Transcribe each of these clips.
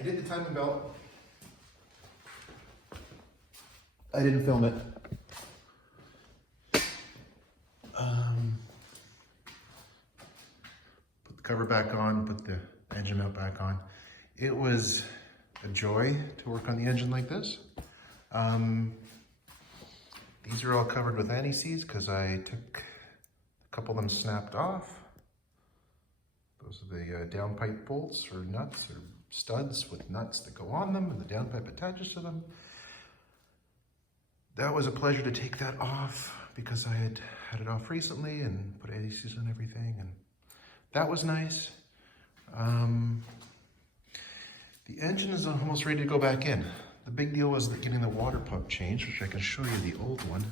I did the timing belt. I didn't film it. Put the cover back on, put the engine mount back on. It was a joy to work on the engine like this. These are all covered with anti-seize because I took a couple of them snapped off. Those are the downpipe bolts or nuts or studs with nuts that go on them and the downpipe attaches to them. That was a pleasure to take that off because I had it off recently and put anti-seize on everything, and that was nice. The engine is almost ready to go back in. The big deal was getting the water pump changed, which I can show you the old one.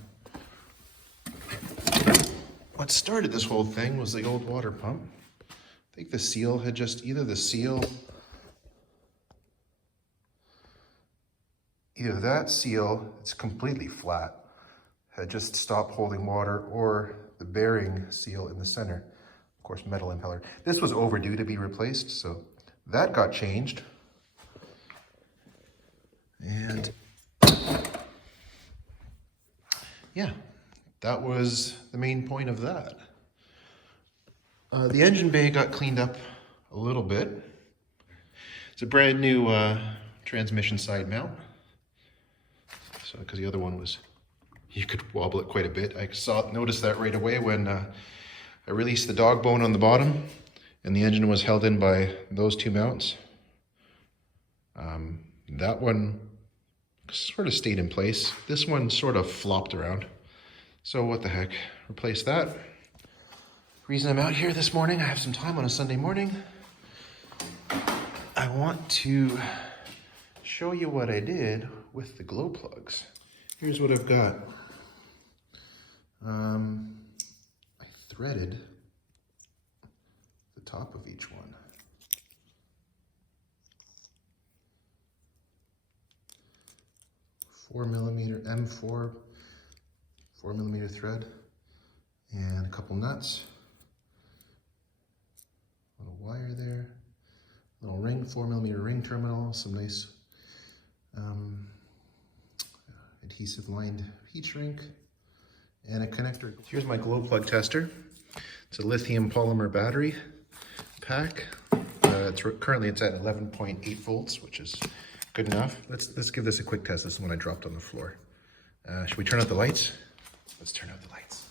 What started this whole thing was the old water pump. I think the seal had just, either that seal, it's completely flat, had just stopped holding water, or the bearing seal in the center, of course metal impeller. This was overdue to be replaced, so that got changed. And yeah, that was the main point of that. The engine bay got cleaned up a little bit. It's a brand new transmission side mount. So, because the other one was, you could wobble it quite a bit. I noticed that right away when I released the dog bone on the bottom and the engine was held in by those two mounts. That one sort of stayed in place. This one sort of flopped around. So what the heck, replace that. Reason I'm out here this morning, I have some time on a Sunday morning. I want to show you what I did with the glow plugs. Here's what I've got. I threaded the top of each one. M4 4mm thread, and a couple nuts. A little wire there, little ring, 4mm ring terminal, some nice adhesive lined heat shrink, and a connector. Here's my glow plug tester. It's a lithium polymer battery pack. Currently it's at 11.8 volts, which is good enough. Let's give this a quick test. This is when I dropped on the floor. Should we turn out the lights? Let's turn out the lights.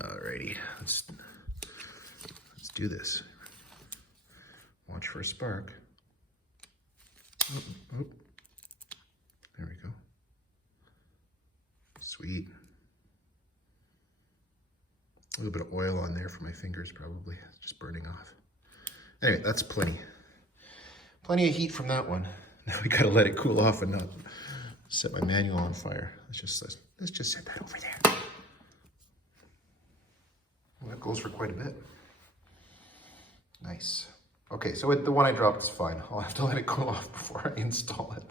Alrighty, let's do this. Watch for a spark. Oh, oh. There we go. Sweet. A little bit of oil on there for my fingers, probably. It's just burning off. Anyway, that's plenty. Plenty of heat from that one. Now we gotta let it cool off and not set my manual on fire. Let's just set that over there. Well, that goes for quite a bit. Nice. Okay, so the one I dropped is fine. I'll have to let it cool off before I install it.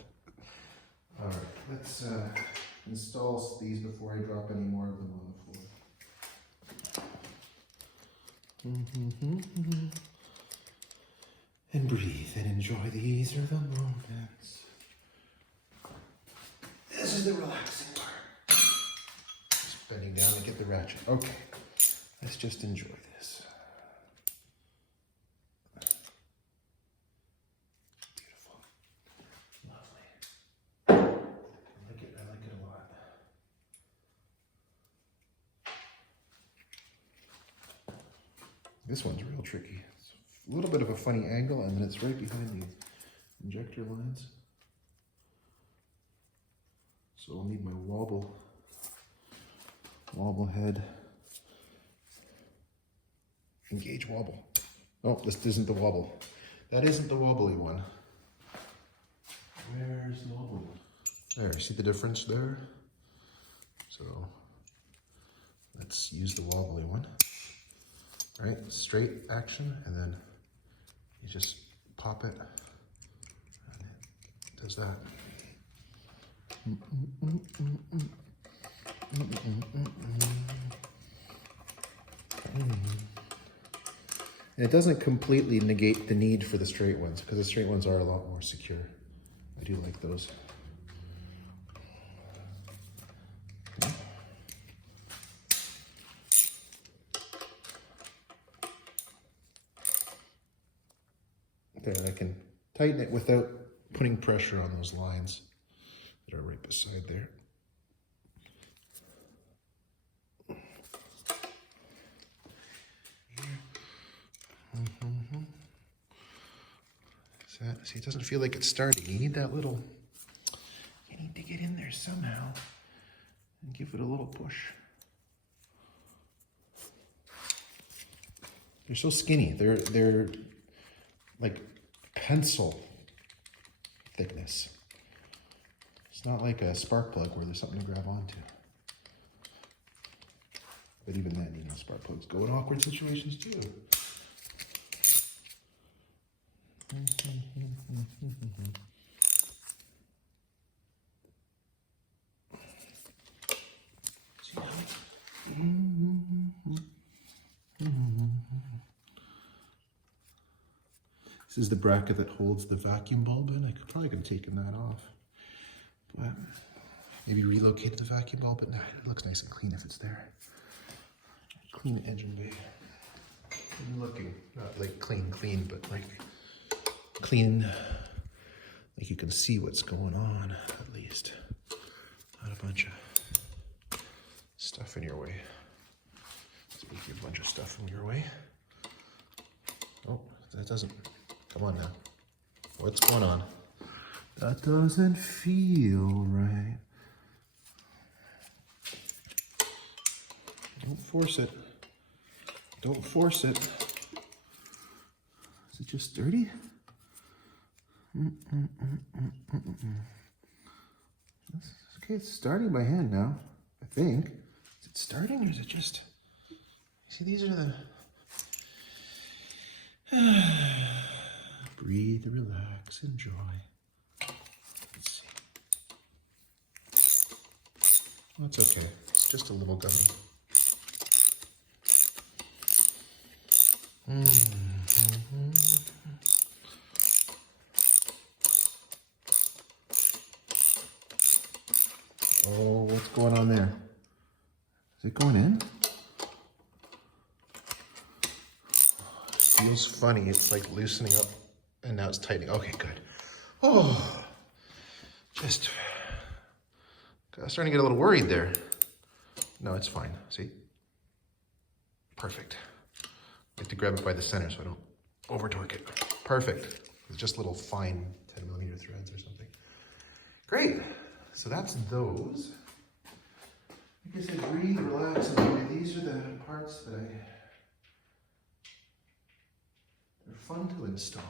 All right, let's install these before I drop any more of them on the floor. And breathe and enjoy. These are the moments. This is the relaxing part. Just bending down to get the ratchet. Okay, let's just enjoy this. Beautiful. Lovely. I like it a lot. This one's real tricky. It's a little bit of a funny angle, and then it's right behind the injector lines. So I'll need my wobble head. Engage wobble. Oh, this isn't the wobble. That isn't the wobbly one. Where's the wobbly one? There, see the difference there? So let's use the wobbly one. All right, straight action, and then you just pop it, and it does that. And it doesn't completely negate the need for the straight ones, because the straight ones are a lot more secure. I do like those. There, I can tighten it without putting pressure on those lines that are right beside there. See, it doesn't feel like it's starting. You need that little, you need to get in there somehow and give it a little push. They're so skinny. They're like pencil thickness. It's not like a spark plug where there's something to grab onto. But even then, you know, spark plugs go in awkward situations too. This is the bracket that holds the vacuum bulb in. I probably could have taken that off, but maybe relocated the vacuum bulb, but nah, it looks nice and clean if it's there. Clean engine bay. Good looking, not like clean, but like clean, like you can see what's going on at least. Not a bunch of stuff in your way. Speaking of a bunch of stuff in your way. Oh, that doesn't, come on now. What's going on? That doesn't feel right. Don't force it. Don't force it. Is it just dirty? Okay, it's starting by hand now, I think. Is it starting or is it just... See, these are the... Breathe, relax, enjoy. Let's see. Well, that's okay. It's just a little gummy. Oh, what's going on there? Is it going in? Feels funny. It's like loosening up and now it's tightening. Okay, good. Oh, just starting to get a little worried there. No, it's fine. See? Perfect. I like to grab it by the center so I don't over torque it. Perfect. It's just little fine 10mm threads or something. Great. So that's those. Like I said, breathe, relax, enjoy. These are the parts that they're fun to install.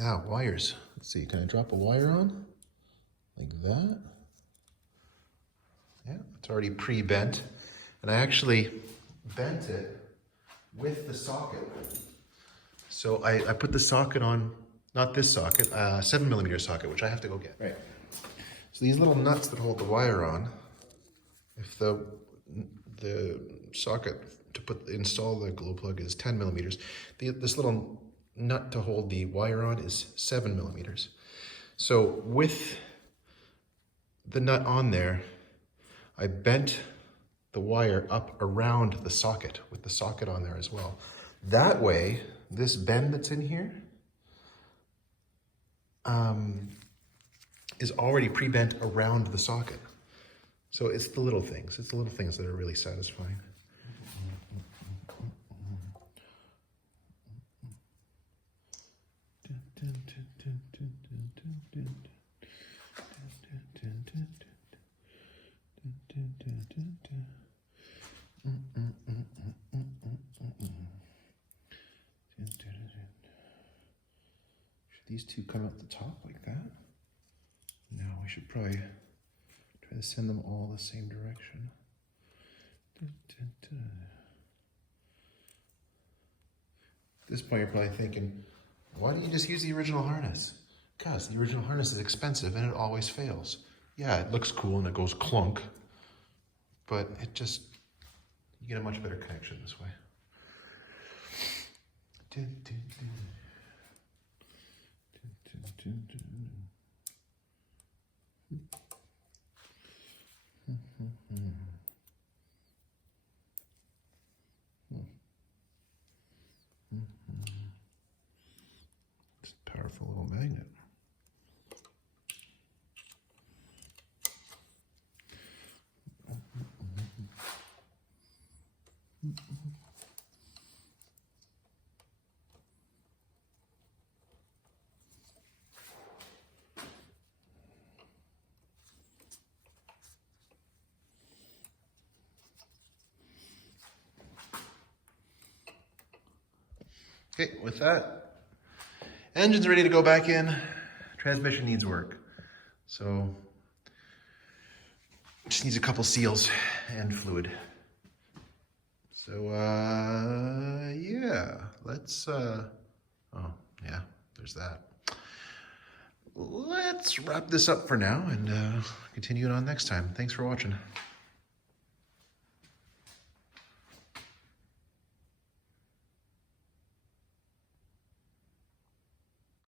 Ah, wires. Let's see, can I drop a wire on? Like that? Yeah, it's already pre-bent. And I actually bent it with the socket. So I put the socket on, not this socket, 7mm socket, which I have to go get. Right. So these little nuts that hold the wire on, if the socket to install the glow plug is 10mm, this little nut to hold the wire on is 7mm. So with the nut on there, I bent the wire up around the socket with the socket on there as well. That way, this bend that's in here is already pre-bent around the socket. So it's the little things. It's the little things that are really satisfying. Should these two come out the top like that? No, we should probably try to send them all the same direction. At this point, you're probably thinking, why don't you just use the original harness? Because the original harness is expensive and it always fails. yeah, it looks cool and it goes clunk, but it just, you get a much better connection this way. It's a powerful little magnet. Okay, with that, engine's ready to go back in. Transmission needs work. So, just needs a couple seals and fluid. So, yeah, let's, oh, yeah, there's that. Let's wrap this up for now and continue it on next time. Thanks for watching.